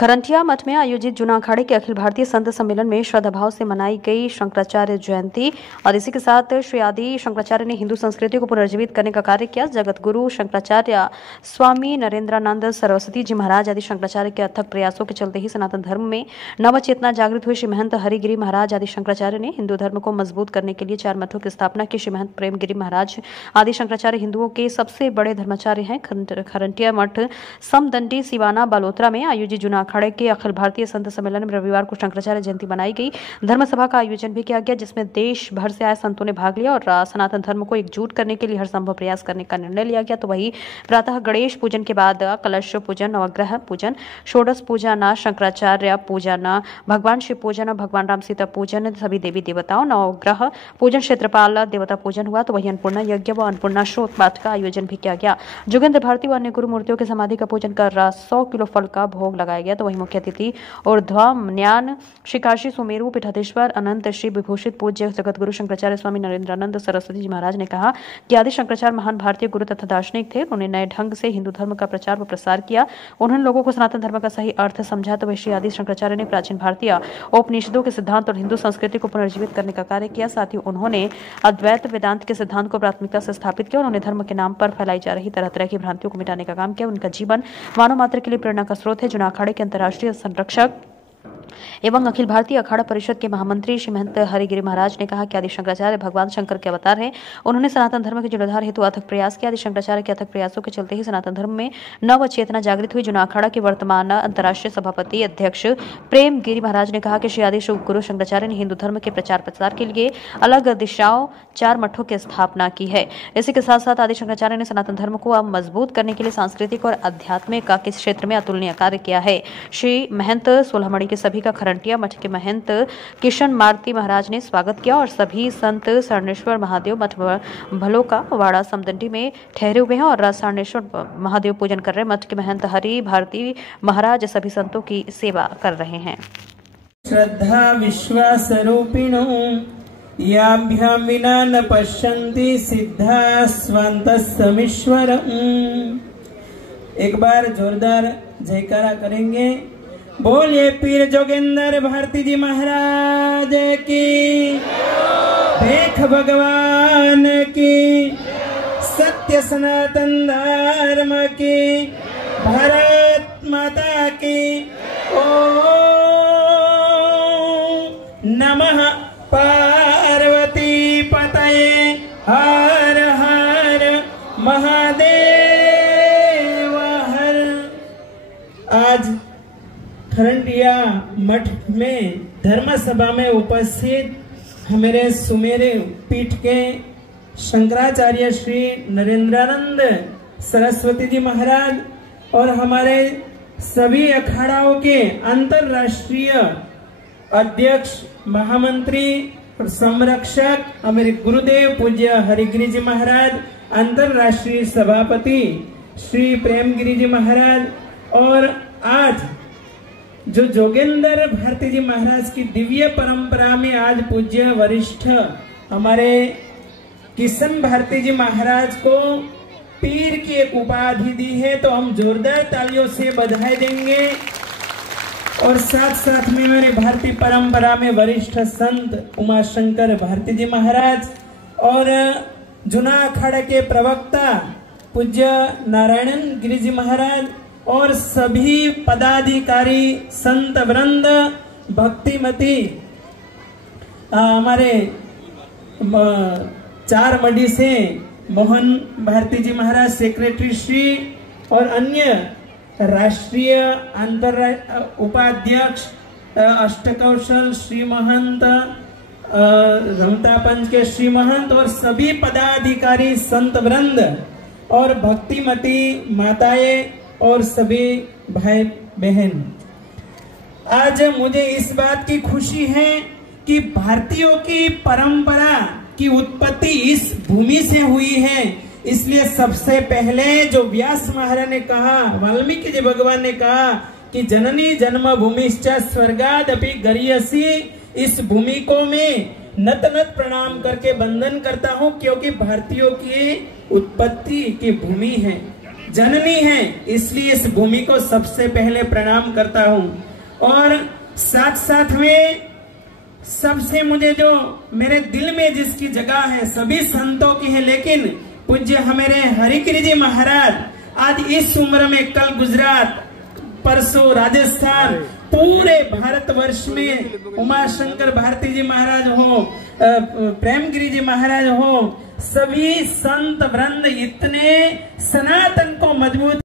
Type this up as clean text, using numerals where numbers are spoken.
खरंटिया मठ में आयोजित जूना अखाड़े के अखिल भारतीय संत सम्मेलन में श्रद्धाभाव से मनाई गई शंकराचार्य जयंती और इसी के साथ श्री आदि शंकराचार्य ने हिंदू संस्कृति को पुनर्जीवित करने का कार्य किया। जगत गुरु शंकराचार्य स्वामी नरेंद्रानंद सरस्वती जी महाराज आदि शंकराचार्य के अथक प्रयासों के चलते ही सनातन धर्म में नव चेतना जागृत हुई। श्री महंत हरिगिरी महाराज आदि शंकराचार्य ने हिंदू धर्म को मजबूत करने के लिए 4 मठों की स्थापना की। श्री महंत प्रेमगिरी महाराज आदि शंकराचार्य हिंदुओं के सबसे बड़े धर्माचार्य हैं। खरंटिया मठ समदंडी सिवाना बालोतरा में आयोजित जूना अखाड़े के अखिल भारतीय संत सम्मेलन में रविवार को शंकराचार्य जयंती मनाई गई। धर्म सभा का आयोजन भी किया गया, जिसमें देश भर से आए संतों ने भाग लिया और सनातन धर्म को एकजुट करने के लिए हर संभव प्रयास करने का निर्णय लिया गया। तो वही प्रातः गणेश पूजन के बाद कलश पूजन, नवग्रह पूजन, षोडश पूजन, शंकराचार्य पूजन, भगवान शिव पूजन, भगवान राम सीता पूजन, सभी देवी देवताओं, नवग्रह पूजन, क्षेत्रपाल देवता पूजन हुआ। तो वही अन्नपूर्णा यज्ञ व अन्नपूर्णा श्रोत पाठ का आयोजन भी किया गया। जोगेंद्र भारती व अन्य गुरु मूर्तियों की समाधि का पूजन कर 100 किलो फल का भोग लगाया गया। तो वही मुख्य अतिथि ऊर्ध्वम्न्यान श्री काशी सुमेरु पीठाधीश्वर अनंत श्री विभूषित पूज्य जगत गुरु शंकराचार्य स्वामी नरेंद्रानंद सरस्वती जी महाराज ने कहा कि आदि शंकराचार्य महान भारतीय गुरु तथा दार्शनिक थे। उन्होंने नए ढंग से हिंदू धर्म का प्रचार व प्रसार किया। उन्होंने लोगों को सनातन धर्म का सही अर्थ समझा। तो श्री आदि शंकराचार्य ने प्राचीन भारतीय उपनिषदों के सिद्धांत और हिंदू संस्कृति को पुनर्जीवित करने का कार्य किया। साथ ही उन्होंने अद्वैत वेदांत के सिद्धांत को प्राथमिकता से स्थापित किया। उन्होंने धर्म के नाम पर फैलाई जा रही तरह तरह की भ्रांतियों को मिटाने का काम किया। उनका जीवन मानव मात्र के लिए प्रेरणा का स्रोत है। जूना अखाड़े के अंतर्राष्ट्रीय संरक्षक एवं अखिल भारतीय अखाड़ा परिषद के महामंत्री श्री महंत हरिगिरी महाराज ने कहा कि आदि शंकराचार्य भगवान शंकर के अवतार हैं। उन्होंने सनातन धर्म के जीर्णोद्धार हेतु अथक प्रयास किया। आदि शंकराचार्य के अथक प्रयासों के चलते ही सनातन धर्म में नव चेतना जागृत हुई। जूना अखाड़ा के वर्तमान अंतर्राष्ट्रीय सभापति अध्यक्ष प्रेम गिरी महाराज ने कहा कि श्री आदि गुरु शंकराचार्य ने हिंदू धर्म के प्रचार प्रसार के लिए अलग दिशाओं 4 मठों की स्थापना की है। इसी के साथ साथ आदि शंकराचार्य ने सनातन धर्म को अब मजबूत करने के लिए सांस्कृतिक और आध्यात्मिक के क्षेत्र में अतुलनीय कार्य किया है। श्री महंत सोलहमणि के सभी का खरंटिया मठ के महंत किशन मारती महाराज ने स्वागत किया और सभी संत सारणेश्वर महादेव मठ भलो का वाड़ा समदंडी में ठहरे हुए हैं और सारणेश्वर महादेव पूजन कर रहे मठ के महंत हरि भारती महाराज सभी संतों की सेवा कर रहे हैं। श्रद्धा विश्वास रूपिणो याभ्यां विना न पश्यन्ति सिद्धा स्वान्तस्समीश्वर। एक बार जोरदार जयकारा करेंगे। बोलिए पीर जोगेंद्र भारती जी महाराज की, देख भगवान की, सत्य सनातन धर्म की, भारत माता की। ओम नमः पार्वती पतये, हर हर महादेव हर। आज खरंटिया मठ में धर्म सभा में उपस्थित हमारे सुमेरु पीठ के शंकराचार्य श्री नरेंद्रानंद सरस्वती जी महाराज और हमारे सभी अखाड़ाओं के अंतरराष्ट्रीय अध्यक्ष, महामंत्री और संरक्षक हमारे गुरुदेव पूज्य हरिगिरी जी महाराज, अंतरराष्ट्रीय सभापति श्री प्रेमगिरी जी महाराज और आज जो जोगेंद्र भारती जी महाराज की दिव्य परंपरा में आज पूज्य वरिष्ठ हमारे किशन भारती जी महाराज को पीर की एक उपाधि दी है, तो हम जोरदार तालियों से बधाई देंगे। और साथ साथ में मेरे भारतीय परंपरा में वरिष्ठ संत उमाशंकर भारती जी महाराज और जूना अखाड़ा के प्रवक्ता पूज्य नारायण गिरी जी महाराज और सभी पदाधिकारी संत वृंद, भक्तिमती हमारे 4 मडी से मोहन भारती जी महाराज सेक्रेटरी श्री और अन्य राष्ट्रीय उपाध्यक्ष अष्टकौशल श्री महंत, रमता पंच के श्री महंत और सभी पदाधिकारी संत वृंद और भक्तिमती माताएं और सभी भाई बहन, आज मुझे इस बात की खुशी है कि भारतीयों की परंपरा की उत्पत्ति इस भूमि से हुई है। इसलिए सबसे पहले जो व्यास महाराज ने कहा, वाल्मीकि जी भगवान ने कहा कि जननी जन्म भूमिश्च स्वर्गादपि गरीयसी, इस भूमि को मैं नत नत प्रणाम करके वंदन करता हूँ, क्योंकि भारतीयों की उत्पत्ति की भूमि है। जननी है, इसलिए इस भूमि को सबसे पहले प्रणाम करता हूं। और साथ साथ में सबसे मुझे जो मेरे दिल में जिसकी जगह है सभी संतों की है, लेकिन पूज्य हमारे हरिगिरी जी महाराज आज इस उम्र में, कल गुजरात, परसों राजस्थान, पूरे भारतवर्ष में उमाशंकर भारती जी महाराज हो, प्रेमगिरी जी महाराज हो, सभी संत वृंद इतने सनातन को मजबूत